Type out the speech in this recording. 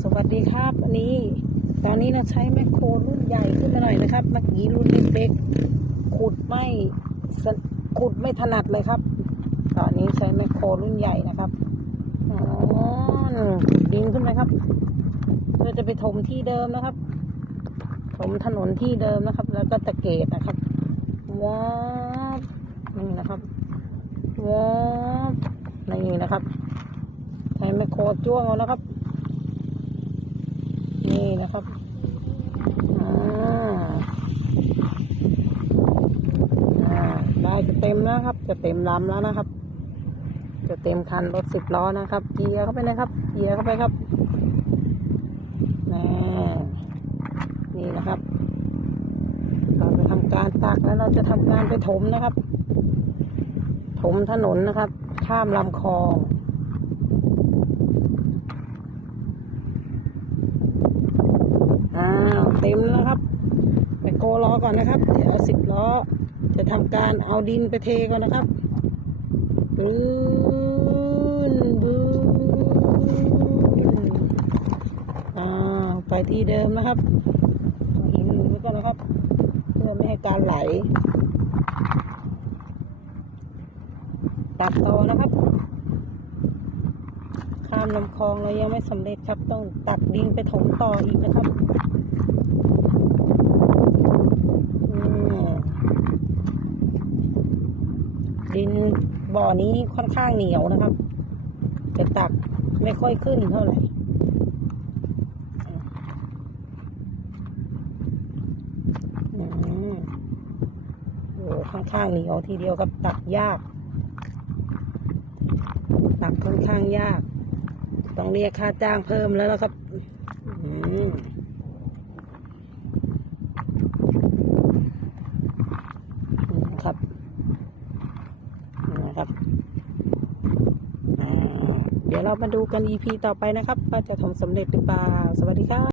สวัสดีครับวันนี้ ตอนนี้เราใช้แมคโครรุ่นใหญ่ขึ้นมาหน่อยนะครับเมื่อกี้รุ่นเล็กขุดไม่ขุดไม่ถนัดเลยครับ ตอนนี้ใช้แมคโครรุ่นใหญ่นะครับอ๋อดิงขึ้นไหมครับเราจะไปถมที่เดิมนะครับ ถมถนนที่เดิมนะครับ แล้วก็ตะเกตนะครับว้าวนี่นะครับว้าวนี่นะครับใช้แมคโครจ้วงเอานะครับ นี่นะครับอ่าได้จะเต็มแล้วครับ จะเต็มลำแล้วนะครับ จะเต็มคันรถสิบล้อนะครับเกียร์เข้าไปเลยครับเกียร์เข้าไปครับนี่นี่นะครับ เราจะทำการตักแล้วเราจะทำการไปถมนะครับ ถมถนนนะครับ ข้ามลำคลอง อ้าวเต็มแล้วครับ ไป โกล้อก่อนนะครับ เดี๋ยวสิบล้อ จะทำการเอาดินไปเทก่อนนะครับปืนปืนอ้าไปที่เดิมนะครับเอาหินไว้ก่อนนะครับ เพื่อไม่ให้การไหลตัดต่อนะครับ ข้ามลำคลองเรายังไม่สำเร็จครับ ต้องตักดินไปถมต่ออีกนะครับอืม ดินบ่อนี้ค่อนข้างเหนียวนะครับจะตักไม่ค่อยขึ้นเท่าไหร่อืมโอ้ค่อนข้างเหนียวทีเดียวครับตักยาก ตักค่อนข้างยาก ต้องเรียกค่าจ้างเพิ่มแล้วล่ะครับ อืมนะครับ นะครับเดี๋ยวเรามาดูกัน EP ต่อไปนะครับ ว่าจะทำสำเร็จหรือเปล่า สวัสดีครับ